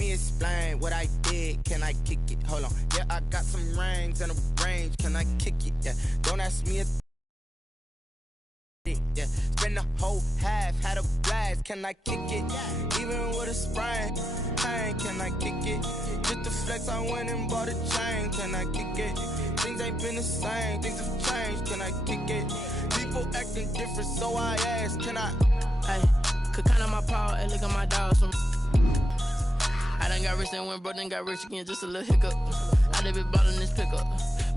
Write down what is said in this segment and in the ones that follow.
me explain what I did. Can I kick it? Hold on. Yeah, I got some rings and a range. Can I kick it? Yeah. Don't ask me a yeah. Spend the whole half, had a blast. Can I kick it? Even with a sprain, pain. Can I kick it? Just to flex, I went and bought a chain. Can I kick it? Things ain't been the same, things have changed. Can I kick it? People acting different, so I ask, can I? Hey, could count on my paw, hey, look at my dogs. I done got rich and went broke, then got rich again, just a little hiccup. I done been ballin' this pickup.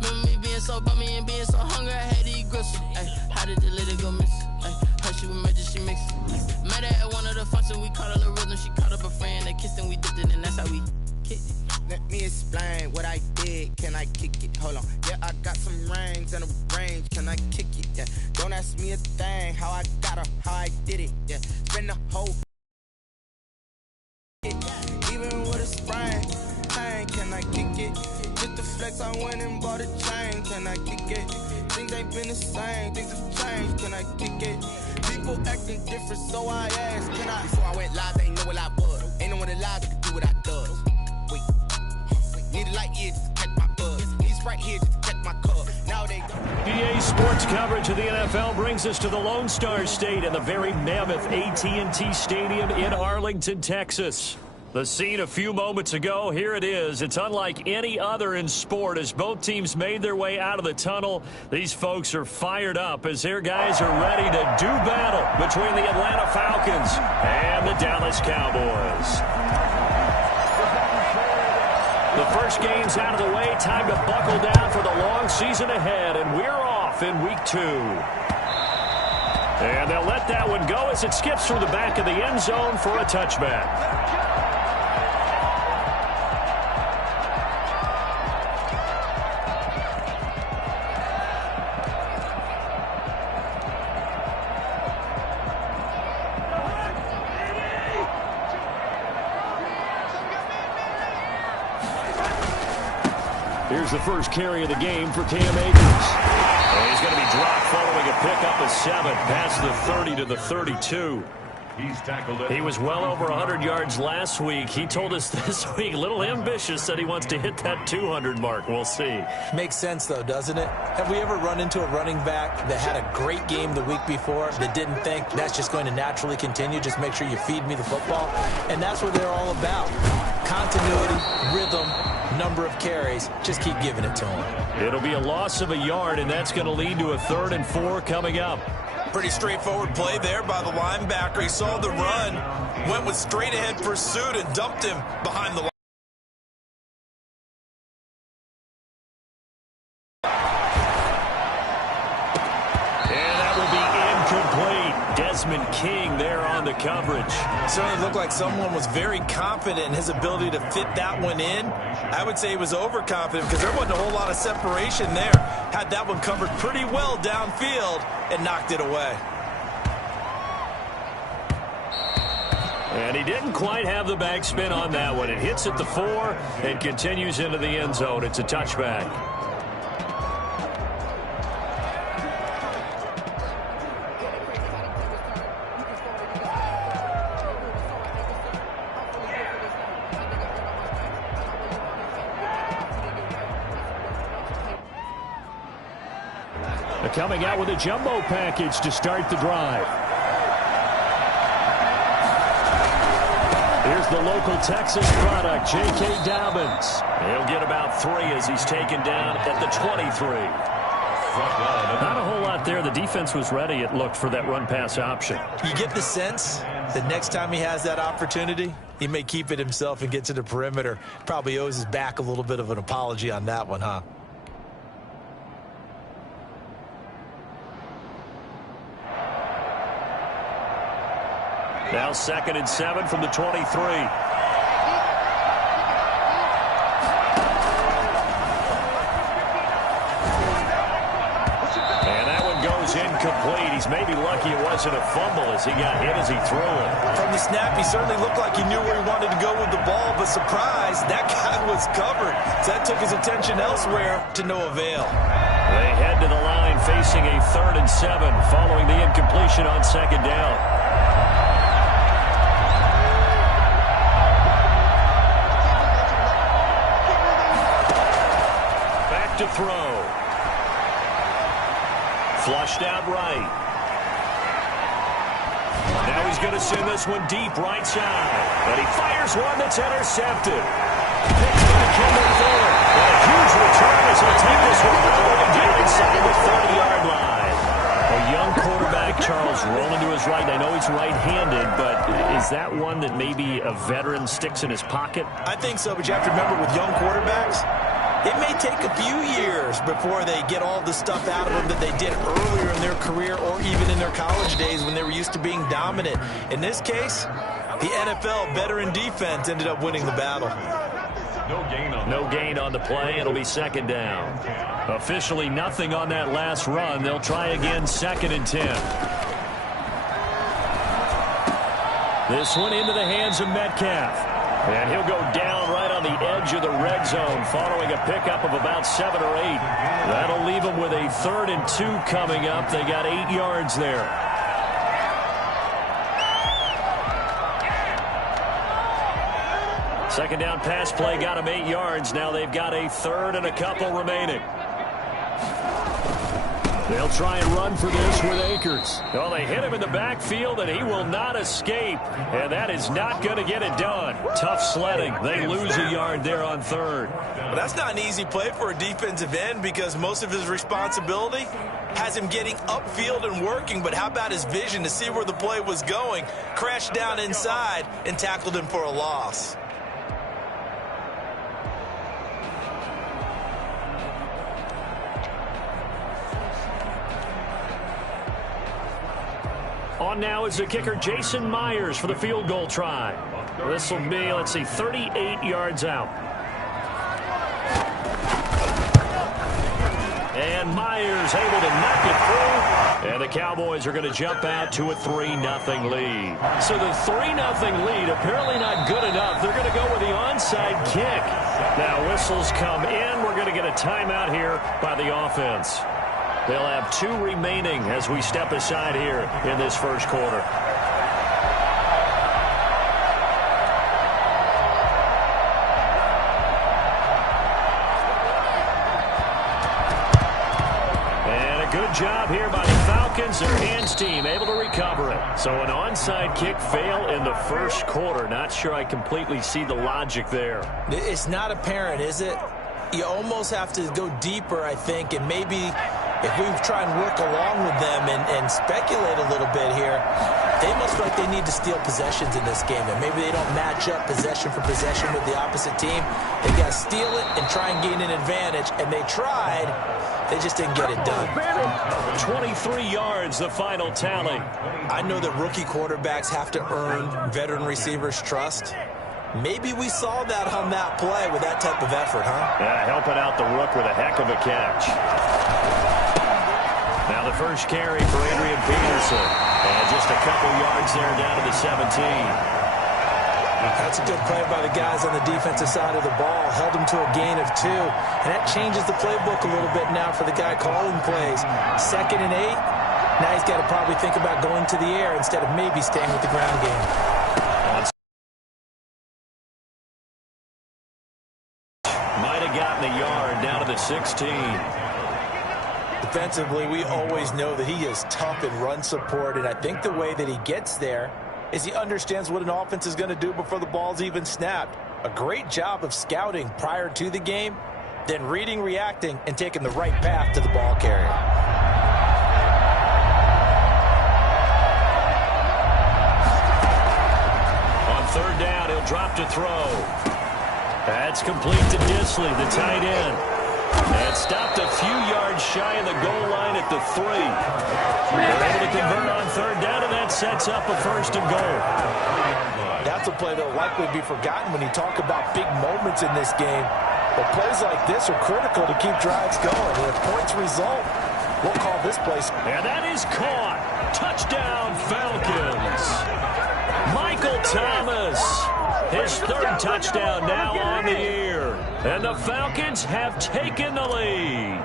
Remember me being so bummy and being so hungry, I had to eat gristle. Ay, how did the lady go miss? Ay, her she was magic, she mixed. Met her at one of the functions, we caught her the rhythm. She caught up a friend, they kissed and we dipped it, and that's how we kicked it. Let me explain what I did. Can I kick it? Hold on. Yeah, I got some rings and a range. Can I kick it? Yeah. Don't ask me a thing. How I got her, how I did it. Yeah. Spend the whole even with a sprain, pain. Can I kick it? Just to flex, I went and bought a chain. Can I kick it? Things ain't been the same. Things have changed. Can I kick it? People acting different, so I asked, can I? Before I went live, they ain't know what I was. Ain't no one alive that could do what I does. Need a light here just to catch my buzz. Need Sprite here just to catch my cup. Now they don't. PA Sports coverage of the NFL brings us to the Lone Star State and the very mammoth AT&T Stadium in Arlington, Texas. The scene a few moments ago, here it is. It's unlike any other in sport as both teams made their way out of the tunnel. These folks are fired up as their guys are ready to do battle between the Atlanta Falcons and the Dallas Cowboys. The first game's out of the way. Time to buckle down for the long season ahead, and we're off in week 2. And they'll let that one go as it skips through the back of the end zone for a touchback. Here's the first carry of the game for Cam Akers. And he's going to be dropped following a pickup of 7 past the 30 to the 32. He was well over 100 yards last week. He told us this week, a little ambitious, that he wants to hit that 200 mark. We'll see. Makes sense, though, doesn't it? Have we ever run into a running back that had a great game the week before that didn't think that's just going to naturally continue? Just make sure you feed me the football. And that's what they're all about. Continuity, rhythm, number of carries. Just keep giving it to him. It'll be a loss of a yard, and that's going to lead to a 3rd and 4 coming up. Pretty straightforward play there by the linebacker. He saw the run, went with straight-ahead pursuit, and dumped him behind the line. And that will be incomplete. Desmond King there on the coverage. Certainly looked like someone was very confident in his ability to fit that one in. I would say he was overconfident because there wasn't a whole lot of separation there. Had that one covered pretty well downfield and knocked it away. And he didn't quite have the backspin on that one. It hits at the 4 and continues into the end zone. It's a touchback. Coming out with a jumbo package to start the drive. Here's the local Texas product, J.K. Dobbins. He'll get about 3 as he's taken down at the 23. Not a whole lot there. The defense was ready, it looked, for that run-pass option. You get the sense that next time he has that opportunity, he may keep it himself and get to the perimeter. Probably owes his back a little bit of an apology on that one, huh? Now 2nd and 7 from the 23. And that one goes incomplete. He's maybe lucky it wasn't a fumble as he got hit as he threw it. From the snap, he certainly looked like he knew where he wanted to go with the ball, but surprise, that guy was covered. So that took his attention elsewhere to no avail. They head to the line facing a 3rd and 7 following the incompletion on 2nd down. throw. Flushed out right. Now he's going to send this one deep right side. But he fires one that's intercepted. Picks by Kendall Fuller. And a huge return as he'll take this one all the way down inside the 30-yard line. A young quarterback, Charles, rolling to his right. I know he's right-handed, but is that one that maybe a veteran sticks in his pocket? I think so, but you have to remember with young quarterbacks, it may take a few years before they get all the stuff out of them that they did earlier in their career or even in their college days when they were used to being dominant. In this case, the NFL veteran defense ended up winning the battle. No gain on the play. It'll be second down. Officially nothing on that last run. They'll try again, 2nd and 10. This one into the hands of Metcalf. And he'll go down right on the edge of the red zone following a pickup of about 7 or 8. That'll leave them with a 3rd and 2 coming up. They got 8 yards there. Second down pass play got them 8 yards. Now they've got a 3rd and a couple remaining. They'll try and run for this with Akers. Well, they hit him in the backfield, and he will not escape. And that is not going to get it done. Tough sledding. They lose a yard there on 3rd. Well, that's not an easy play for a defensive end because most of his responsibility has him getting upfield and working. But how about his vision to see where the play was going? Crashed down inside and tackled him for a loss. On now is the kicker, Jason Myers, for the field goal try. This will be, let's see, 38 yards out. And Myers able to knock it through. And the Cowboys are going to jump out to a 3-0 lead. So the 3-0 lead apparently not good enough. They're going to go with the onside kick. Now whistles come in. We're going to get a timeout here by the offense. They'll have 2 remaining as we step aside here in this first quarter. And a good job here by the Falcons. Their hands team able to recover it. So an onside kick fail in the first quarter. Not sure I completely see the logic there. It's not apparent, is it? You almost have to go deeper, I think, and maybe if we try and work along with them and speculate a little bit here, they must feel like they need to steal possessions in this game. And maybe they don't match up possession for possession with the opposite team. They got to steal it and try and gain an advantage. And they tried. They just didn't get it done. 23 yards, the final tally. I know that rookie quarterbacks have to earn veteran receivers' trust. Maybe we saw that on that play with that type of effort, huh? Yeah, helping out the rook with a heck of a catch. Now the first carry for Adrian Peterson. And just a couple yards there down to the 17. That's a good play by the guys on the defensive side of the ball. Held him to a gain of 2. And that changes the playbook a little bit now for the guy calling plays. 2nd and 8. Now he's got to probably think about going to the air instead of maybe staying with the ground game. Might have gotten a yard down to the 16. Defensively, we always know that he is tough in run support, and I think the way that he gets there is he understands what an offense is going to do before the ball's even snapped. A great job of scouting prior to the game, then reading, reacting, and taking the right path to the ball carrier. On 3rd down, he'll drop to throw. That's complete to Disley, the tight end. And stopped a few yards shy of the goal line at the 3. They're able to convert on 3rd down, and that sets up a 1st and goal. That's a play that will likely be forgotten when you talk about big moments in this game. But plays like this are critical to keep drives going. And if points result, we'll call this play. And that is caught. Touchdown, Falcons. Michael Thomas. His 3rd touchdown now on the year. And the Falcons have taken the lead.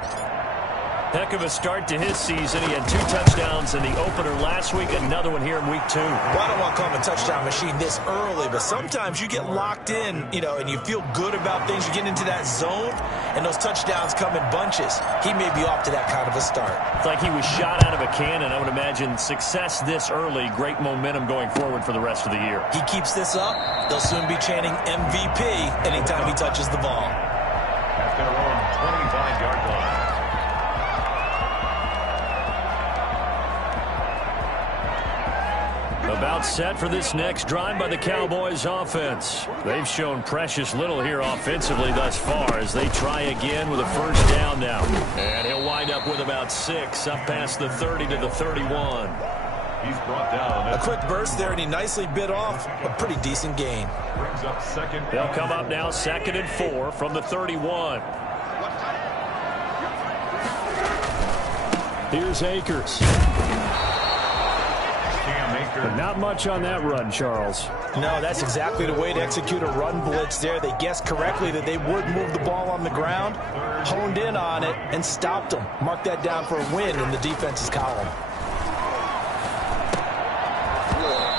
Heck of a start to his season. He had 2 touchdowns in the opener last week, another one here in week 2. Well, I don't want to call him a touchdown machine this early, but sometimes you get locked in, and you feel good about things. You get into that zone, and those touchdowns come in bunches. He may be off to that kind of a start. It's like he was shot out of a cannon. I would imagine success this early, great momentum going forward for the rest of the year. He keeps this up, they'll soon be chanting MVP anytime he touches the ball. At their own 25-yard line. About set for this next drive by the Cowboys offense. They've shown precious little here offensively thus far as they try again with a first down now. And he'll wind up with about 6 up past the 30 to the 31. He's brought down. A quick burst there, and he nicely bit off a pretty decent gain. Brings up second. They'll come up now 2nd and 4 from the 31. Here's Akers. But not much on that run, Charles. No, that's exactly the way to execute a run blitz there. They guessed correctly that they would move the ball on the ground, honed in on it, and stopped them. Mark that down for a win in the defense's column.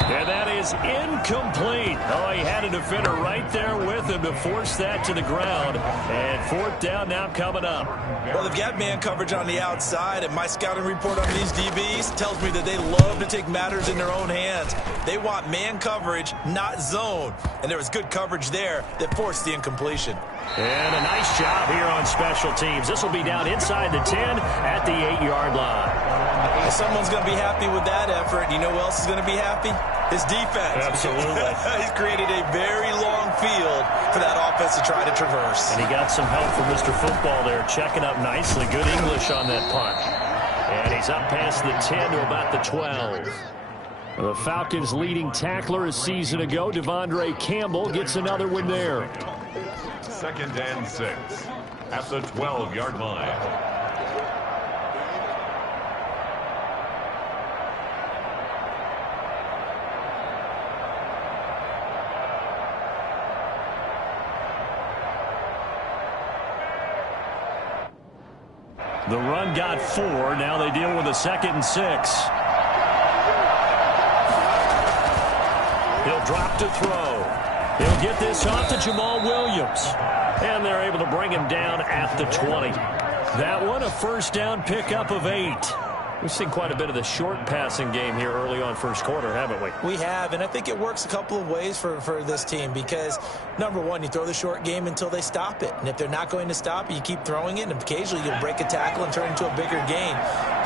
And that is incomplete. Oh, he had a defender right there with him to force that to the ground. And 4th down now coming up. Well, they've got man coverage on the outside, and my scouting report on these DBs tells me that they love to take matters in their own hands. They want man coverage, not zone. And there was good coverage there that forced the incompletion. And a nice job here on special teams. This will be down inside the 10 at the 8-yard line. Well, someone's going to be happy with that effort. You know who else is going to be happy? His defense. Absolutely. He's created a very long field for that offense to try to traverse. And he got some help from Mr. Football there, checking up nicely. Good English on that punt. And he's up past the 10 to about the 12. The Falcons' leading tackler a season ago, Devondre Campbell, gets another one there. 2nd and 6 at the 12-yard line. The run got 4. Now they deal with a 2nd and 6. He'll drop to throw. He'll get this off to Jamal Williams. And they're able to bring him down at the 20. That one, a first down pickup of 8. We've seen quite a bit of the short passing game here early on first quarter, haven't we? We have, and I think it works a couple of ways for this team because, number one, you throw the short game until they stop it. And if they're not going to stop it, you keep throwing it, and occasionally you'll break a tackle and turn it into a bigger gain.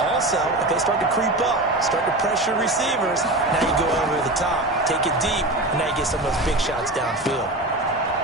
Also, if they start to creep up, start to pressure receivers, now you go over the top, take it deep, and now you get some of those big shots downfield.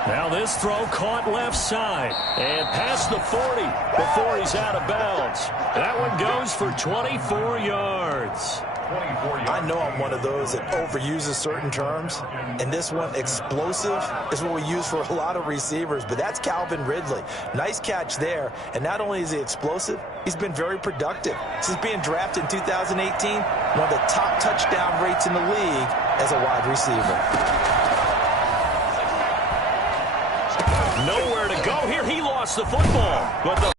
Now this throw caught left side and past the 40 before he's out of bounds. That one goes for 24 yards. I know I'm one of those that overuses certain terms, and this one, explosive, is what we use for a lot of receivers, but that's Calvin Ridley. Nice catch there, and not only is he explosive, he's been very productive. Since being drafted in 2018, one of the top touchdown rates in the league as a wide receiver. Nowhere to go here. He lost the football. But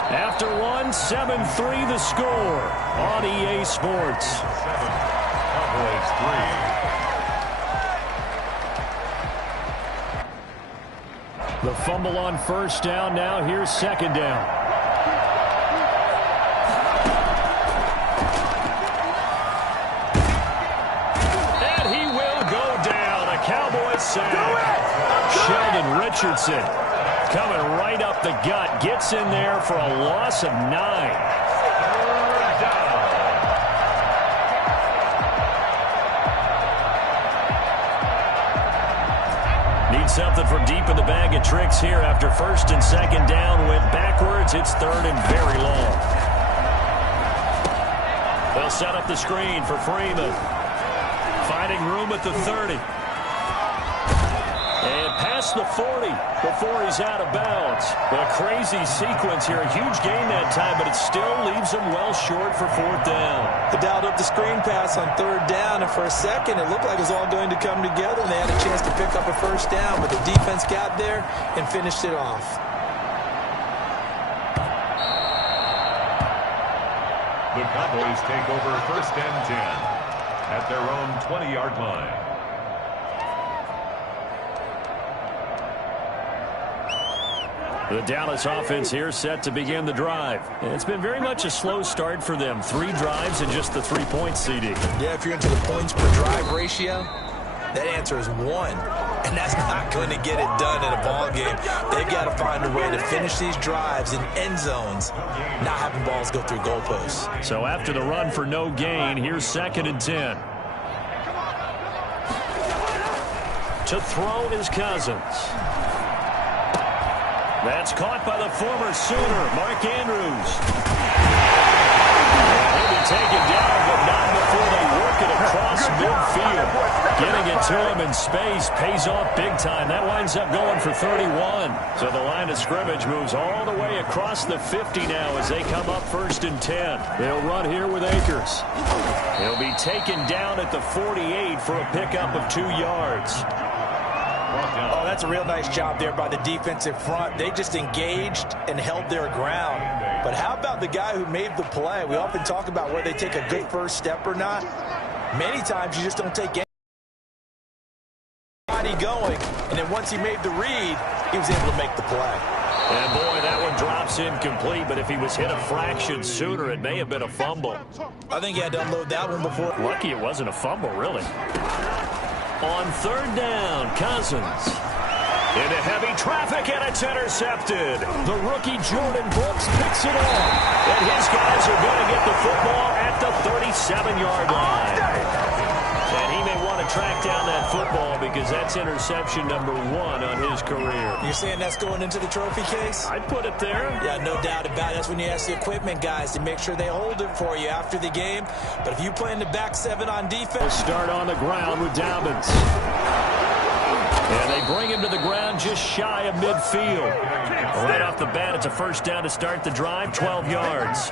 after one, 7-3 the score on EA Sports. 7, Cowboys 3. The fumble on first down. Now here's 2nd down. Sheldon Richardson coming right up the gut. Gets in there for a loss of 9. Need something from deep in the bag of tricks here after 1st and 2nd down. Went backwards. It's 3rd and very long. They'll set up the screen for Freeman. Finding room at the 30. And past the 40 before he's out of bounds. A crazy sequence here. A huge gain that time, but it still leaves him well short for 4th down. They dialed up the screen pass on 3rd down, and for a second it looked like it was all going to come together, and they had a chance to pick up a first down, but the defense got there and finished it off. The Cowboys take over 1st and 10 at their own 20-yard line. The Dallas offense here set to begin the drive. It's been very much a slow start for them. 3 drives and just the 3 points, CD. Yeah, if you're into the points per drive ratio, that answer is 1. And that's not going to get it done in a ball game. They've got to find a way to finish these drives in end zones, not having balls go through goalposts. So after the run for no gain, here's 2nd and 10. To throw is Cousins. That's caught by the former Sooner, Mark Andrews. He'll be taken down, but not before they work it across midfield. Getting it to him in space pays off big time. That winds up going for 31. So the line of scrimmage moves all the way across the 50 now as they come up 1st and 10. They'll run here with Akers. He'll be taken down at the 48 for a pickup of 2 yards. Oh, that's a real nice job there by the defensive front. They just engaged and held their ground. But how about the guy who made the play? We often talk about whether they take a good first step or not. Many times you just don't take anybody going. And then once he made the read, he was able to make the play. And boy, that one drops incomplete, but if he was hit a fraction sooner, it may have been a fumble. I think he had to unload that one before. Lucky it wasn't a fumble, really. On 3rd down, Cousins. Into heavy traffic, and it's intercepted. The rookie Jordan Brooks picks it off. And his guys are going to get the football at the 37-yard line. And he may want to track down that football because that's interception number 1 on his career. You're saying that's going into the trophy case? I'd put it there. Yeah, no doubt about it. That's when you ask the equipment guys to make sure they hold it for you after the game. But if you play in the back 7 on defense. We'll start on the ground with Dobbins. And they bring him to the ground just shy of midfield. Right off the bat, it's a 1st down to start the drive, 12 yards.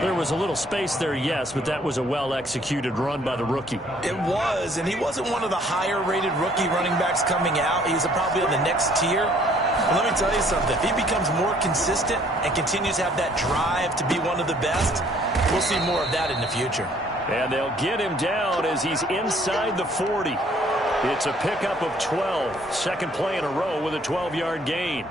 There was a little space there, yes, but that was a well-executed run by the rookie. It was, and he wasn't one of the higher-rated rookie running backs coming out. He's probably on the next tier. But let me tell you something. If he becomes more consistent and continues to have that drive to be one of the best, we'll see more of that in the future. And they'll get him down as he's inside the 40. It's a pickup of 12. 2nd play in a row with a 12-yard gain.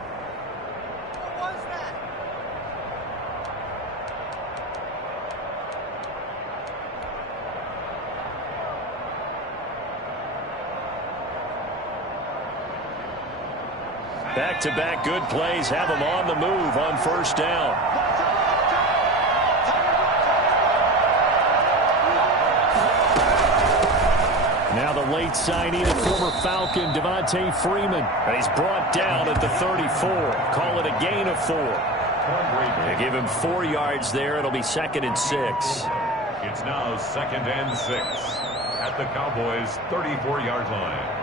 Back-to-back good plays have him on the move on 1st down. Now the late signee, the former Falcon, Devontae Freeman. And he's brought down at the 34. Call it a gain of 4. They give him 4 yards there. It'll be 2nd and 6. It's now 2nd and 6 at the Cowboys' 34-yard line.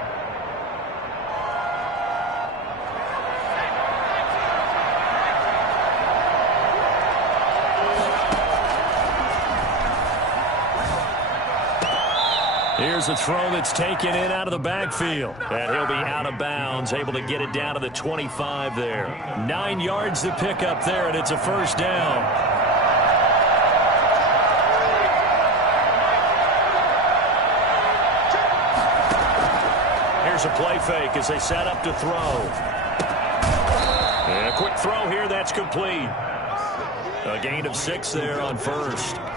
Here's a throw that's taken in out of the backfield. And he'll be out of bounds, able to get it down to the 25 there. 9 yards to pick up there, and it's a 1st down. Here's a play fake as they set up to throw. And a quick throw here, that's complete. A gain of 6 there on 1st.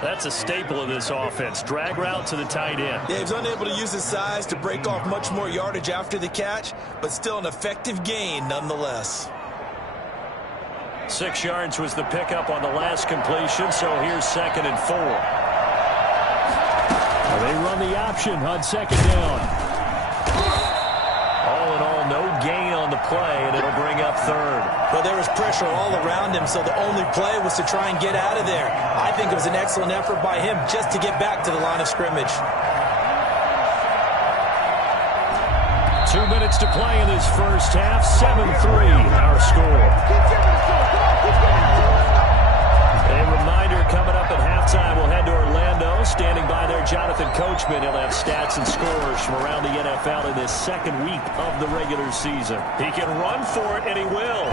That's a staple of this offense. Drag route to the tight end. Yeah, he's unable to use his size to break off much more yardage after the catch, but still an effective gain nonetheless. 6 yards was the pickup on the last completion, so here's 2nd and 4. They run the option on 2nd down. All in all, no gain on the play, and it'll bring up 3rd. Well, there was pressure all around him, so the only play was to try and get out of there. I think it was an excellent effort by him just to get back to the line of scrimmage. 2 minutes to play in this first half. 7-3 our score. A reminder coming up at halftime. We'll head to Orlando. Standing by there, Jonathan Coachman. He'll have stats and scores from around the NFL in this 2nd week of the regular season. He can run for it, and he will.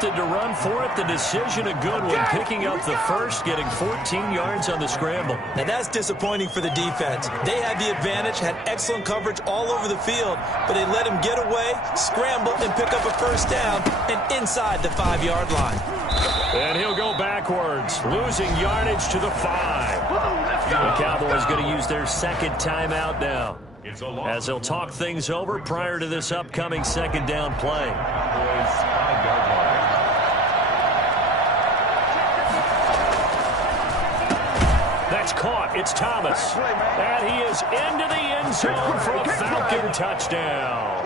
opted to run for it. The decision a good one, picking up the first, getting 14 yards on the scramble. And that's disappointing for the defense. They had the advantage, had excellent coverage all over the field, but they let him get away, scramble, and pick up a first down and inside the 5-yard line. And he'll go backwards, losing yardage to the 5. The Cowboys going to use their second timeout now, as they'll talk things over prior to this upcoming second down play. That's caught. It's Thomas. And he is into the end zone for a Falcon touchdown.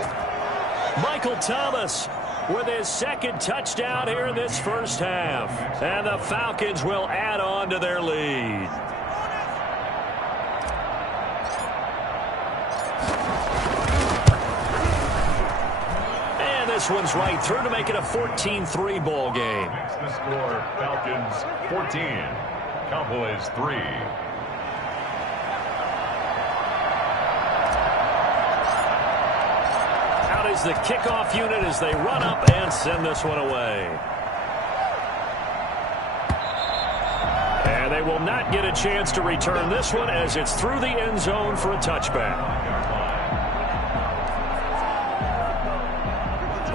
Michael Thomas with his second touchdown here in this first half. And the Falcons will add on to their lead. And this one's right through to make it a 14-3 ball game. Makes the score Falcons 14, Cowboys 3. Is the kickoff unit as they run up and send this one away. And they will not get a chance to return this one as it's through the end zone for a touchback.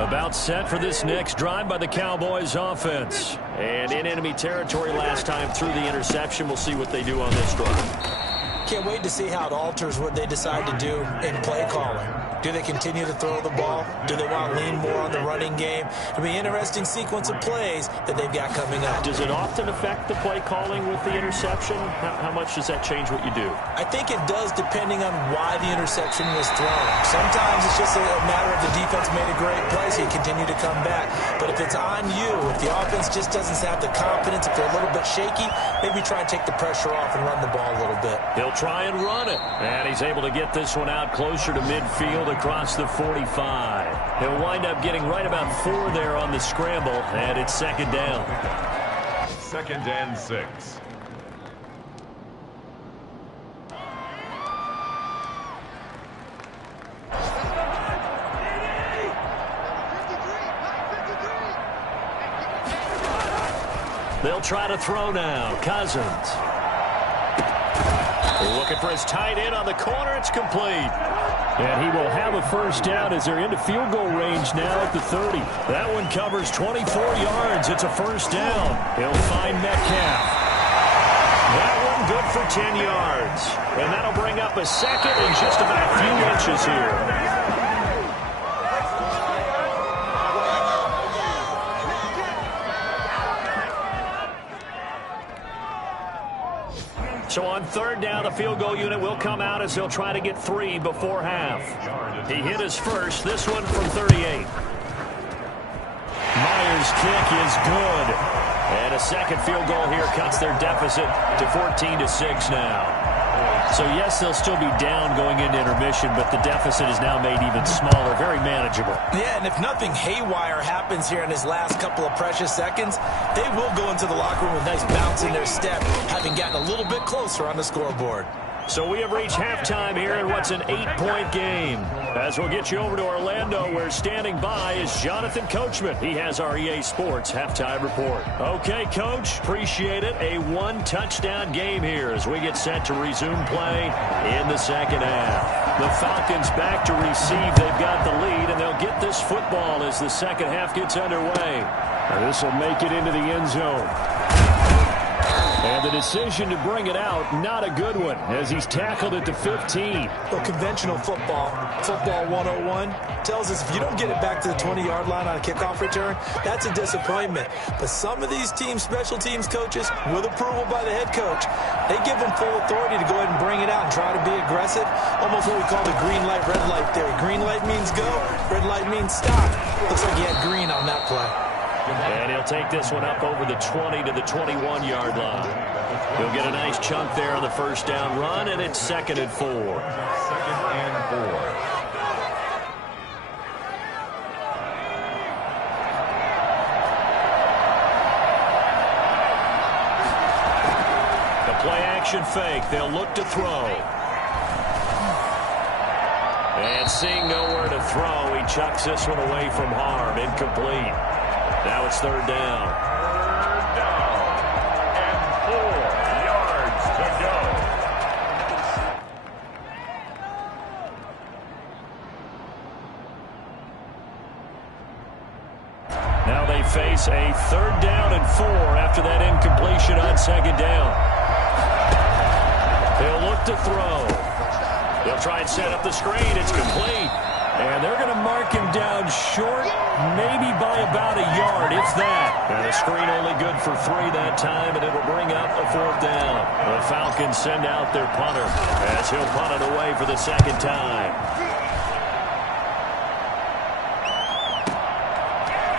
About set for this next drive by the Cowboys offense. And in enemy territory last time through the interception. We'll see what they do on this drive. Can't wait to see how it alters what they decide to do in play calling. Do they continue to throw the ball? Do they want to lean more on the running game? It'll be an interesting sequence of plays that they've got coming up. Does it often affect the play calling with the interception? How much does that change what you do? I think it does, depending on why the interception was thrown. Sometimes it's just a matter of the defense made a great play, so you continue to come back. But if it's on you, if the offense just doesn't have the confidence, if they're a little bit shaky, maybe try and take the pressure off and run the ball a little bit. He'll try and run it. And he's able to get this one out closer to midfield across the 45. He'll wind up getting right about 4 there on the scramble, and it's second down. 2nd and 6. They'll try to throw now. Cousins. Looking for his tight end on the corner. It's complete. And he will have a first down as they're into field goal range now at the 30. That one covers 24 yards. It's a first down. He'll find Metcalf. That one good for 10 yards. And that'll bring up a second in just about a few inches here. So on third down, the field goal unit will come out as they'll try to get 3 before half. He hit his first, this one from 38. Myers' kick is good. And a second field goal here cuts their deficit to 14-6 now. So yes, they'll still be down going into intermission, but the deficit is now made even smaller, very manageable. Yeah, and if nothing haywire happens here in his last couple of precious seconds, they will go into the locker room with a nice bounce in their step, having gotten a little bit closer on the scoreboard. So we have reached halftime here in what's an 8-point game. As we'll get you over to Orlando, where standing by is Jonathan Coachman. He has our EA Sports halftime report. Okay, Coach, appreciate it. A 1-touchdown game here as we get set to resume play in the second half. The Falcons back to receive. They've got the lead, and they'll get this football as the second half gets underway. This will make it into the end zone. And the decision to bring it out, not a good one, as he's tackled at the 15. Well, conventional football 101, tells us if you don't get it back to the 20-yard line on a kickoff return, that's a disappointment. But some of these team special teams coaches, with approval by the head coach, they give them full authority to go ahead and bring it out and try to be aggressive, almost what we call the green light, red light theory. Green light means go, red light means stop. Looks like he had green on that play. And he'll take this one up over the 20 to the 21-yard line. He'll get a nice chunk there on the first down run, and it's 2nd and 4. 2nd and 4. The play-action fake. They'll look to throw. And seeing nowhere to throw, he chucks this one away from harm. Incomplete. Now it's third down. Third down. And 4 yards to go. Now they face a third down and 4 after that incompletion on second down. He'll look to throw. He'll try and set up the screen. It's complete. And they're going to mark him down short, maybe by about a yard, if that. And the screen only good for 3 that time, and it'll bring up a fourth down. The Falcons send out their punter as he'll punt it away for the second time.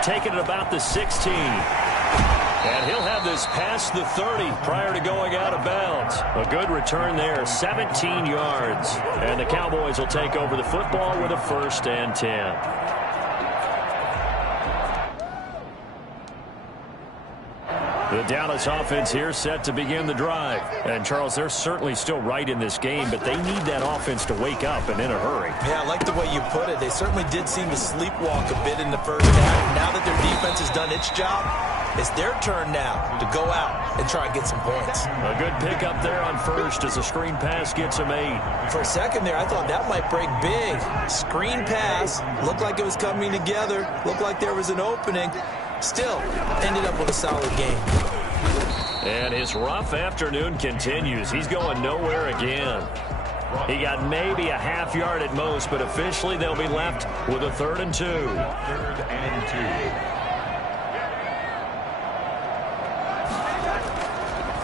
Taking it about the 16. And he'll have this past the 30 prior to going out of bounds. A good return there, 17 yards. And the Cowboys will take over the football with a 1st and 10. The Dallas offense here set to begin the drive. And, Charles, they're certainly still right in this game, but they need that offense to wake up and in a hurry. Yeah, I like the way you put it. They certainly did seem to sleepwalk a bit in the first half. Now that their defense has done its job, it's their turn now to go out and try and get some points. A good pickup there on first as a screen pass gets a made. For a second there, I thought that might break big. Screen pass, looked like it was coming together, looked like there was an opening. Still, ended up with a solid game. And his rough afternoon continues. He's going nowhere again. He got maybe a half yard at most, but officially they'll be left with a 3rd and 2. 3rd and 2.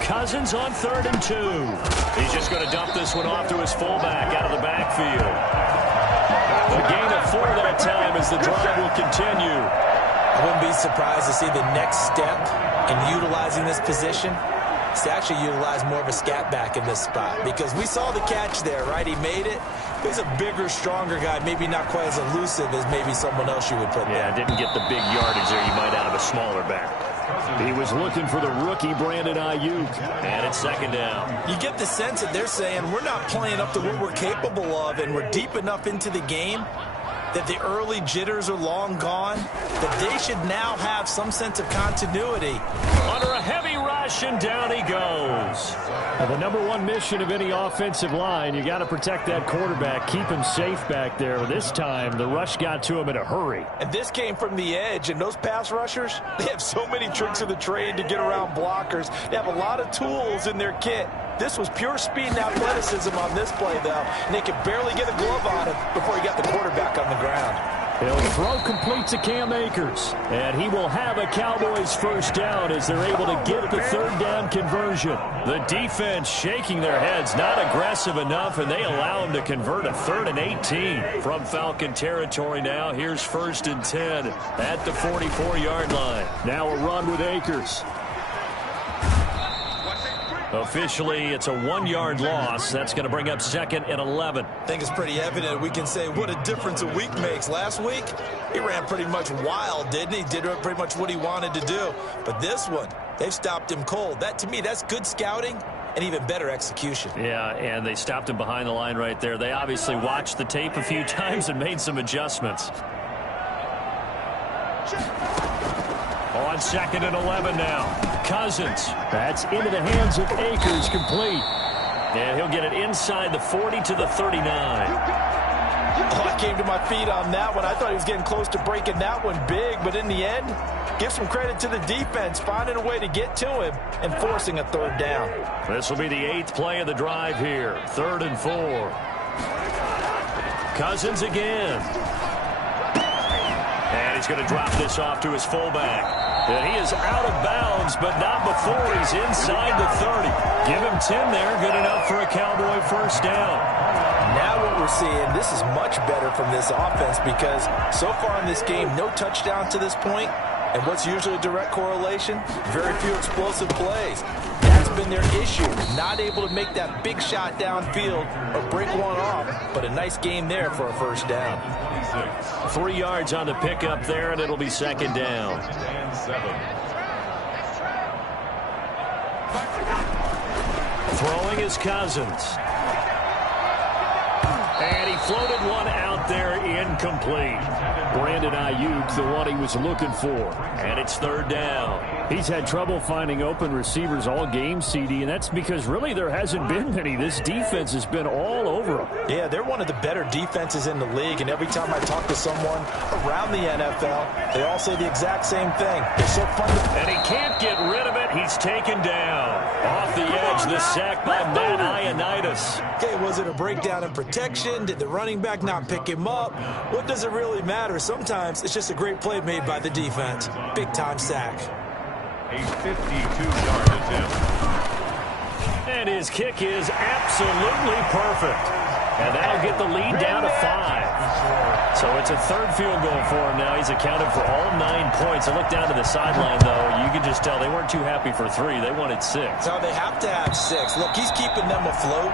Cousins on 3rd and 2. He's just going to dump this one off to his fullback out of the backfield. A gain of 4 that time as the drive will continue. I wouldn't be surprised to see the next step in utilizing this position is to actually utilize more of a scat back in this spot, because we saw the catch there, right? He made it. He's a bigger, stronger guy, maybe not quite as elusive as maybe someone else you would put there. Yeah, didn't get the big yardage there you might out of a smaller back. He was looking for the rookie Brandon Ayuk, and it's 2nd down. You get the sense that they're saying we're not playing up to what we're capable of, and we're deep enough into the game that the early jitters are long gone, that they should now have some sense of continuity. Under a heavy rush, and down he goes. Well, the number 1 mission of any offensive line, you got to protect that quarterback, keep him safe back there. This time, the rush got to him in a hurry. And this came from the edge, and those pass rushers, they have so many tricks of the trade to get around blockers. They have a lot of tools in their kit. This was pure speed and athleticism on this play, though, and they could barely get a glove on him before he got the quarterback on the ground. He'll throw complete to Cam Akers, and he will have a Cowboys 1st down as they're able to get the 3rd down conversion. The defense shaking their heads, not aggressive enough, and they allow him to convert a 3rd and 18 from Falcon territory now. Here's 1st and 10 at the 44-yard line. Now a run with Akers. Officially, it's a 1-yard loss. That's going to bring up 2nd and 11. I think it's pretty evident. We can say what a difference a week makes. Last week, he ran pretty much wild, didn't he? Did pretty much what he wanted to do. But this one, they've stopped him cold. That, to me, that's good scouting and even better execution. Yeah, and they stopped him behind the line right there. They obviously watched the tape a few times and made some adjustments. On 2nd and 11 now. Cousins. That's into the hands of Akers, complete. And he'll get it inside the 40 to the 39. Oh, I came to my feet on that one. I thought he was getting close to breaking that one big, but in the end, give some credit to the defense, finding a way to get to him and forcing a 3rd down. This will be the 8th play of the drive here. 3rd and 4. Cousins again. And he's going to drop this off to his fullback. And he is out of bounds, but not before he's inside the 30. Give him 10 there. Good enough for a Cowboy 1st down. Now what we're seeing, this is much better from this offense, because so far in this game, no touchdown to this point. And what's usually a direct correlation? Very few explosive plays. That's been their issue. Not able to make that big shot downfield or break one off. But a nice game there for a 1st down. 3 yards on the pickup there, and it'll be 2nd down. Throwing is Cousins. And he floated one out there incomplete. Brandon Ayuk, the one he was looking for. And it's third down. He's had trouble finding open receivers all game, CD, and that's because really there hasn't been many. This defense has been all over them. Yeah, they're one of the better defenses in the league, and every time I talk to someone around the NFL, they all say the exact same thing. They're so fun to... And he can't get rid of it. He's taken down. Off the edge, the sack by Matt Ioannidis. Okay, was it a breakdown in protection? Did the running back not pick him up? What does it really matter? Sometimes it's just a great play made by the defense. Big-time sack. A 52-yard attempt. And his kick is absolutely perfect. And that'll get the lead down to 5. So it's a third field goal for him now. He's accounted for all 9 points. I look down to the sideline, though. You can just tell they weren't too happy for 3. They wanted 6. No, they have to have 6. Look, he's keeping them afloat,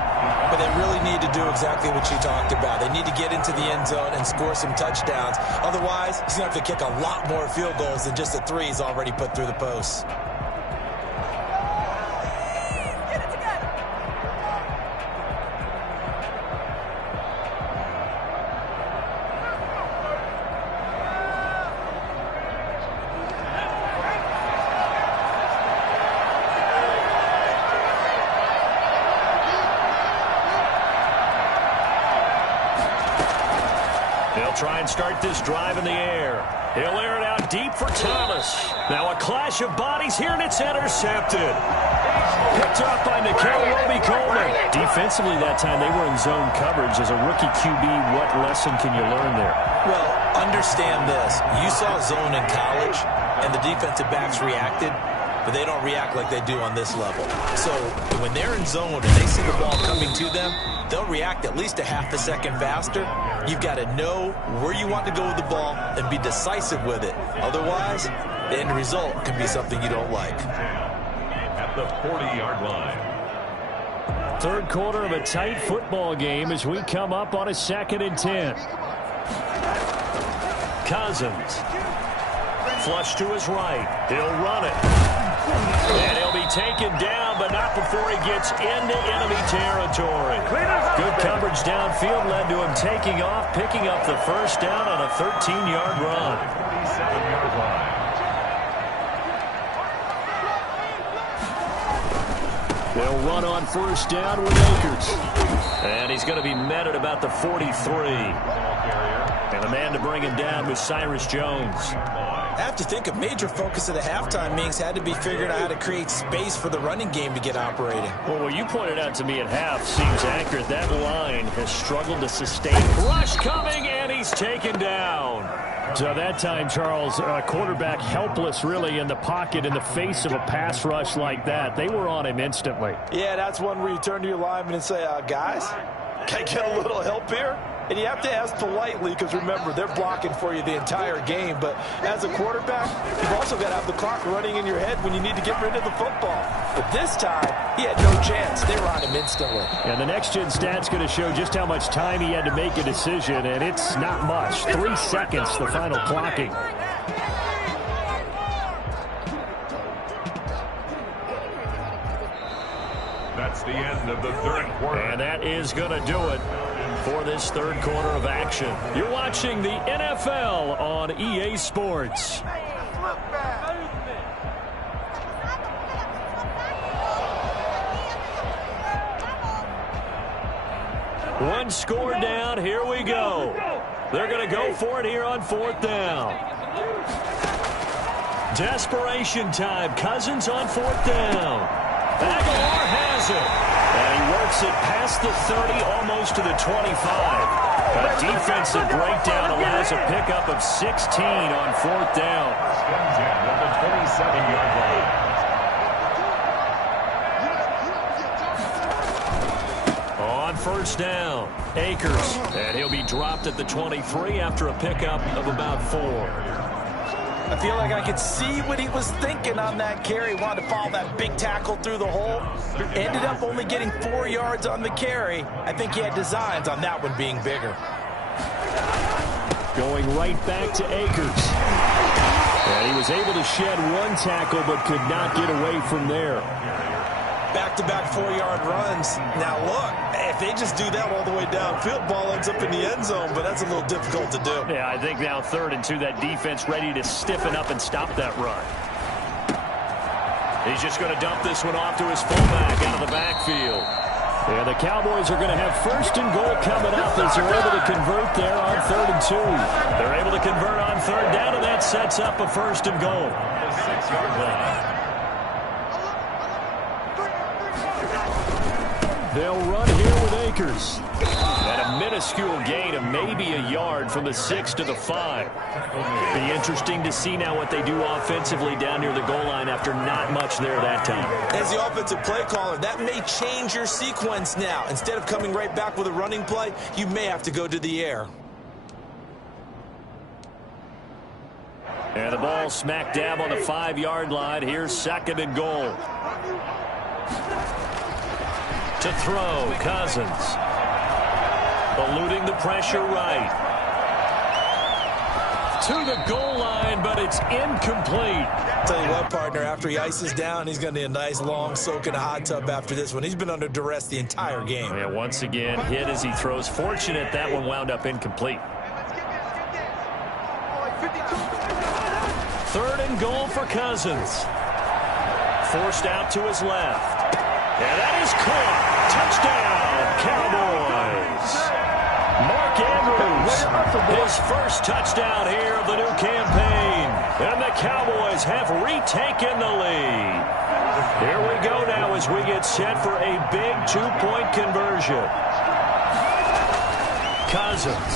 but they really need to do exactly what you talked about. They need to get into the end zone and score some touchdowns. Otherwise, he's going to have to kick a lot more field goals than just the 3 he's already put through the posts. Try and start this drive in the air. He'll air it out deep for Thomas. Now a clash of bodies here, and it's intercepted. Picked up by Nikhil Roby-Coleman. Defensively that time, they were in zone coverage. As a rookie QB, what lesson can you learn there? Well, understand this. You saw zone in college, and the defensive backs reacted, but they don't react like they do on this level. So when they're in zone and they see the ball coming to them, they'll react at least a half a second faster. You've got to know where you want to go with the ball and be decisive with it. Otherwise, the end result can be something you don't like. At the 40-yard line. Third quarter of a tight football game as we come up on a 2nd and 10. Cousins. Flush to his right. He'll run it. And he'll be taken down, but not before he gets into enemy territory. Good coverage downfield led to him taking off, picking up the first down on a 13-yard run. 37-yard line. They'll run on first down with Akers. And he's going to be met at about the 43. And the man to bring him down was Cyrus Jones. I have to think a major focus of the halftime meetings had to be figuring out how to create space for the running game to get operating. Well, what you pointed out to me at half seems accurate. That line has struggled to sustain. Rush coming, and he's taken down. So that time, Charles, quarterback helpless really in the pocket in the face of a pass rush like that. They were on him instantly. Yeah, that's one where you turn to your lineman and say, guys, can I get a little help here? And you have to ask politely because, remember, they're blocking for you the entire game. But as a quarterback, you've also got to have the clock running in your head when you need to get rid of the football. But this time, he had no chance. They were on him instantly. And the next-gen stat's going to show just how much time he had to make a decision, and it's not much. 3 seconds, the final clocking. That's the end of the third quarter. And that is going to do it for this third quarter of action. You're watching the NFL on EA Sports. One score down. Here we go. They're going to go for it here on 4th down. Desperation time. Cousins on 4th down. Aguilar has it. And he works it past the 30, almost to the 25. A defensive breakdown allows a pickup of 16 on 4th down. Spins in at the 27-yard line. On first down, Akers. And he'll be dropped at the 23 after a pickup of about 4. I feel like I could see what he was thinking on that carry. Wanted to follow that big tackle through the hole. Ended up only getting 4 yards on the carry. I think he had designs on that one being bigger. Going right back to Akers. And he was able to shed one tackle but could not get away from there. Back-to-back 4-yard runs. Now look, If they just do that all the way downfield, ball ends up in the end zone, but that's a little difficult to do. Yeah, I think now 3rd and 2, that defense ready to stiffen up and stop that run. He's just going to dump this one off to his fullback out of the backfield. Yeah, the Cowboys are going to have 1st and goal coming up as they're able to convert there on 3rd and 2. They're able to convert on 3rd down, and that sets up a 1st and goal. 6-yard line. They'll run here with Akers. And a minuscule gain of maybe a yard from the 6 to the 5. Be interesting to see now what they do offensively down near the goal line after not much there that time. As the offensive play caller, that may change your sequence now. Instead of coming right back with a running play, you may have to go to the air. And the ball smack dab on the 5-yard line. Here's 2nd and goal. To throw, Cousins. Eluding the pressure right. To the goal line, but it's incomplete. Tell you what, partner, after he ices down, he's going to need a nice long soak in a hot tub after this one. He's been under duress the entire game. Yeah, once again, hit as he throws. Fortunate that one wound up incomplete. 3rd and goal for Cousins. Forced out to his left. And that is caught. Touchdown, Cowboys. Mark Andrews, his first touchdown here of the new campaign. And the Cowboys have retaken the lead. Here we go now as we get set for a big 2-point conversion. Cousins.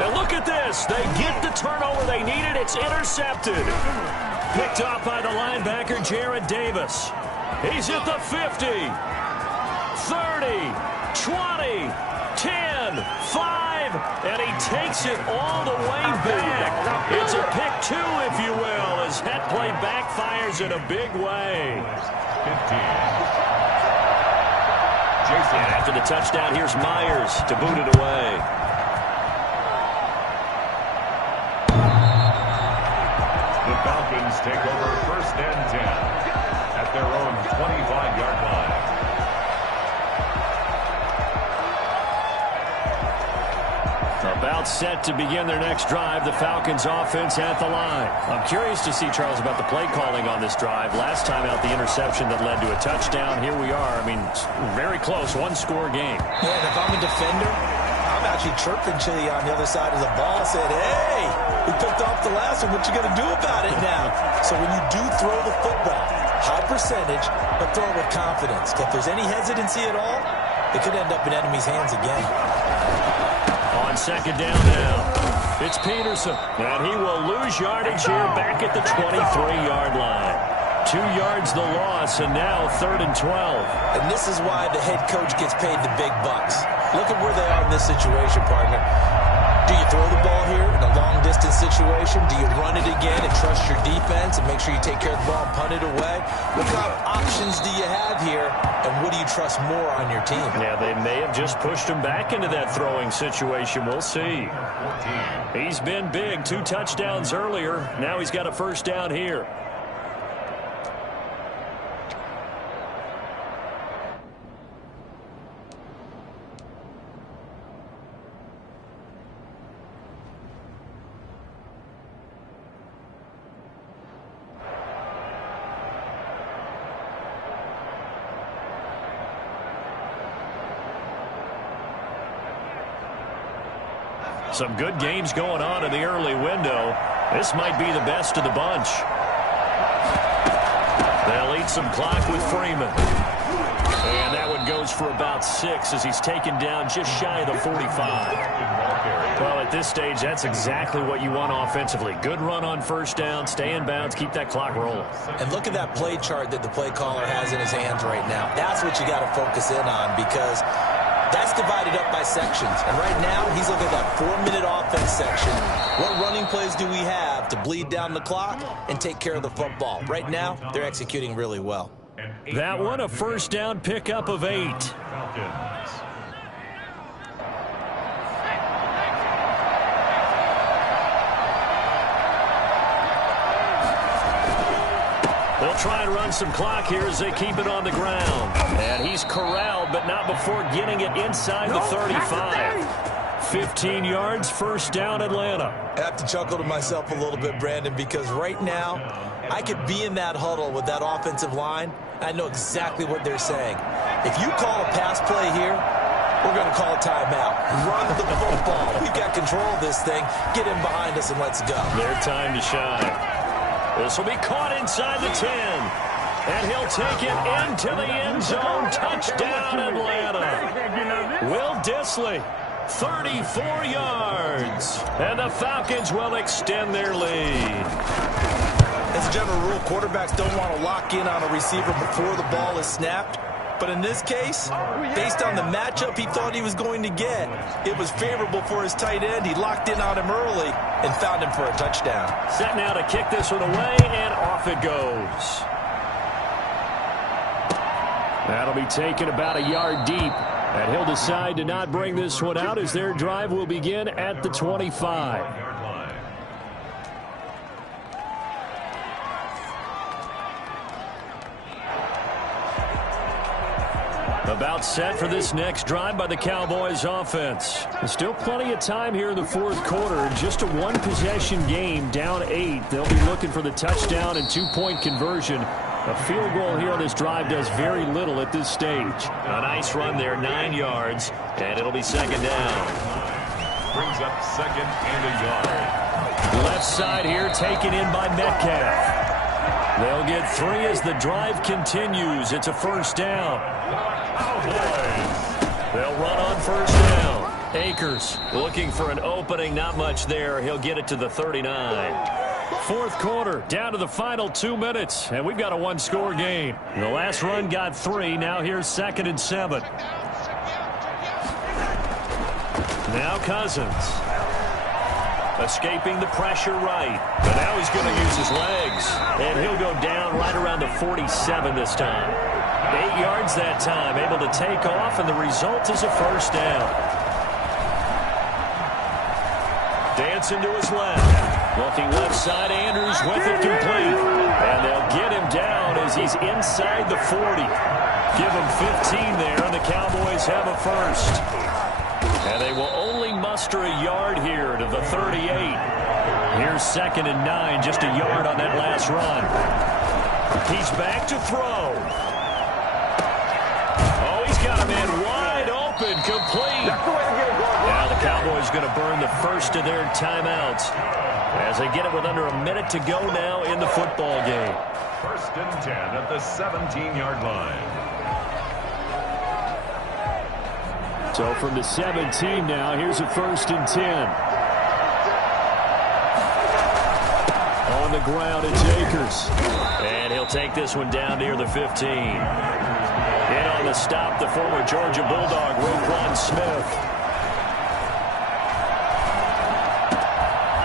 And look at this. They get the turnover they needed. It's intercepted. Picked off by the linebacker, Jared Davis. He's at the 50, 30, 20, 10, 5, and he takes it all the way back. It's a pick 2, if you will, as that play backfires in a big way. 15. Jason. And after the touchdown, here's Myers to boot it away. The Falcons take over 1st and 10 at their own 25-yard line. About set to begin their next drive. The Falcons offense at the line. I'm curious to see, Charles, about the play calling on this drive. Last time out, the interception that led to a touchdown. Here we are. I mean, very close. 1-score game. Yeah, and if I'm a defender, I'm actually chirping to you on the other side of the ball. Said, hey, we picked off the last one. What you going to do about it now? So when you do throw the football, high percentage, but throw it with confidence. If there's any hesitancy at all, it could end up in enemy's hands again. On 2nd down now, it's Peterson, and he will lose yardage here back at the 23-yard line. 2 yards the loss, and now 3rd and 12. And this is why the head coach gets paid the big bucks. Look at where they are in this situation, partner. Do you throw the ball here in a long-distance situation? Do you run it again and trust your defense and make sure you take care of the ball and punt it away? What kind of options do you have here, and what do you trust more on your team? Yeah, they may have just pushed him back into that throwing situation. We'll see. He's been big. 2 touchdowns earlier. Now he's got a 1st down here. Some good games going on in the early window. This might be the best of the bunch. They'll eat some clock with Freeman. And that one goes for about 6 as he's taken down just shy of the 45. Well, at this stage, that's exactly what you want offensively. Good run on 1st down, stay in bounds, keep that clock rolling. And look at that play chart that the play caller has in his hands right now. That's what you got to focus in on, because that's divided up by sections. And right now, he's looking at that 4-minute offense section. What running plays do we have to bleed down the clock and take care of the football? Right now, they're executing really well. That one, a 1st down pickup of 8. Falcons. They'll try and run some clock here as they keep it on the ground. And he's corralled, but not before getting it inside the 35. 15 yards, first down, Atlanta. I have to chuckle to myself a little bit, Brandon, because right now I could be in that huddle with that offensive line. I know exactly what they're saying. If you call a pass play here, we're going to call a timeout. Run the football. We've got control of this thing. Get in behind us and let's go. Their time to shine. This will be caught inside the 10. And he'll take it into the end zone. Touchdown, Atlanta. Will Dissly, 34 yards. And the Falcons will extend their lead. As a general rule, quarterbacks don't want to lock in on a receiver before the ball is snapped. But in this case, based on the matchup he thought he was going to get, it was favorable for his tight end. He locked in on him early and found him for a touchdown. Set now to kick this one away, and off it goes. That'll be taken about a yard deep. And he'll decide to not bring this one out as their drive will begin at the 25. About set for this next drive by the Cowboys offense. There's still plenty of time here in the fourth quarter. Just a one-possession game, down 8. They'll be looking for the touchdown and two-point conversion. A field goal here on this drive does very little at this stage. A nice run there, 9 yards, and it'll be second down. Brings up second and a yard. Left side here taken in by Metcalf. They'll get 3 as the drive continues. It's a first down. They'll run on first down. Akers looking for an opening. Not much there. He'll get it to the 39. Fourth quarter, down to the final 2 minutes, and we've got a one-score game. The last run got 3. Now here's 2nd and 7. Now Cousins. Escaping the pressure right. But now he's going to use his legs. And he'll go down right around the 47 this time. 8 yards that time, able to take off, and the result is a first down. Dancing to his left. Looking left side, Andrews with it complete. And they'll get him down as he's inside the 40. Give him 15 there, and the Cowboys have a first. And they will only muster a yard here to the 38. Here's 2nd and 9, just a yard on that last run. He's back to throw. Oh, he's got a man wide open, complete. Now the Cowboys going to burn the first of their timeouts as they get it with under a minute to go now in the football game. 1st and 10 at the 17-yard line. So from the 17 now, here's a 1st and 10. On the ground, it's Akers. And he'll take this one down near the 15. In on the stop, the former Georgia Bulldog, Roquan Smith.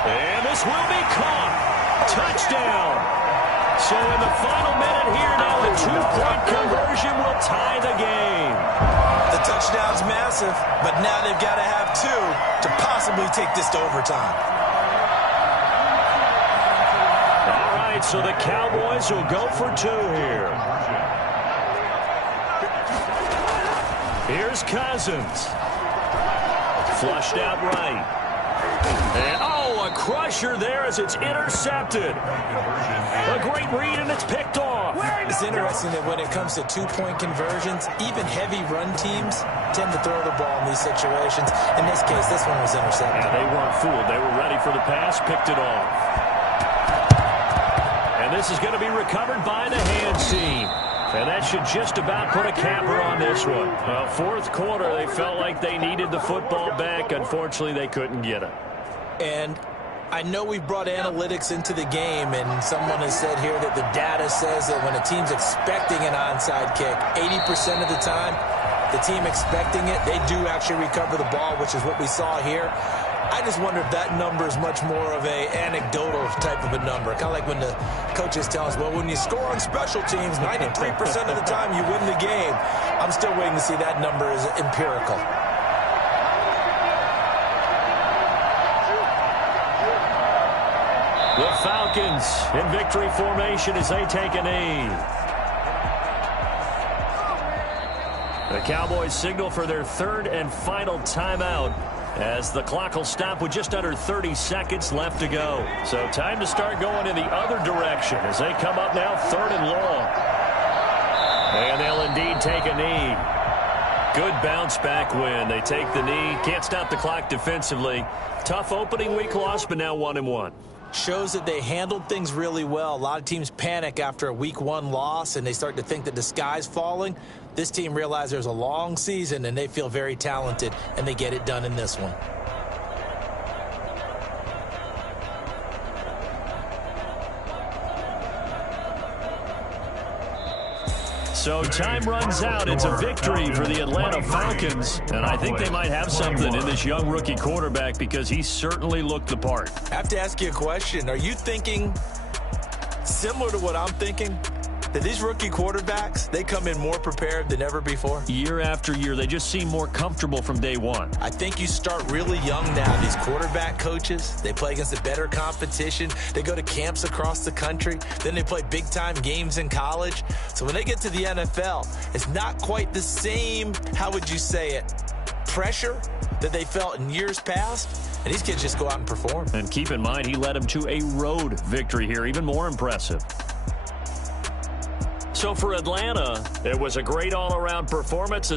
And this will be caught. Touchdown. So in the final minute here now, a two-point conversion will tie the game. The touchdown's massive, but now they've got to have 2 to possibly take this to overtime. All right, so the Cowboys will go for 2 here. Here's Cousins. Flushed out right. And, oh, a crusher there as it's intercepted. A great read, and it's picked off. It's interesting that when it comes to two-point conversions, even heavy run teams tend to throw the ball in these situations. In this case, this one was intercepted. Yeah, they weren't fooled. They were ready for the pass, picked it off. And this is going to be recovered by the hands team. And that should just about put a capper on this one. Fourth quarter, they felt like they needed the football back. Unfortunately, they couldn't get it. And I know we've brought analytics into the game, and someone has said here that the data says that when a team's expecting an onside kick, 80% of the time, the team expecting it, they do actually recover the ball, which is what we saw here. I just wonder if that number is much more of a anecdotal type of a number. Kind of like when the coaches tell us, well, when you score on special teams, 93% of the time you win the game. I'm still waiting to see that number is empirical. The Falcons in victory formation as they take a knee. The Cowboys signal for their third and final timeout as the clock will stop with just under 30 seconds left to go. So time to start going in the other direction as they come up now 3rd and long. And they'll indeed take a knee. Good bounce back win. They take the knee. Can't stop the clock defensively. Tough opening week loss, but now 1-1. Shows that they handled things really well. A lot of teams panic after a week 1 loss, and they start to think that the sky's falling. This team realized there's a long season, and they feel very talented, and they get it done in this one. So time runs out. It's a victory for the Atlanta Falcons. And I think they might have something in this young rookie quarterback because he certainly looked the part. I have to ask you a question. Are you thinking similar to what I'm thinking? That these rookie quarterbacks, they come in more prepared than ever before? Year after year, they just seem more comfortable from day one. I think you start really young now. These quarterback coaches, they play against a better competition. They go to camps across the country. Then they play big-time games in college. So when they get to the NFL, it's not quite the same, how would you say it, pressure that they felt in years past. And these kids just go out and perform. And keep in mind, he led them to a road victory here, even more impressive. So for Atlanta, it was a great all-around performance.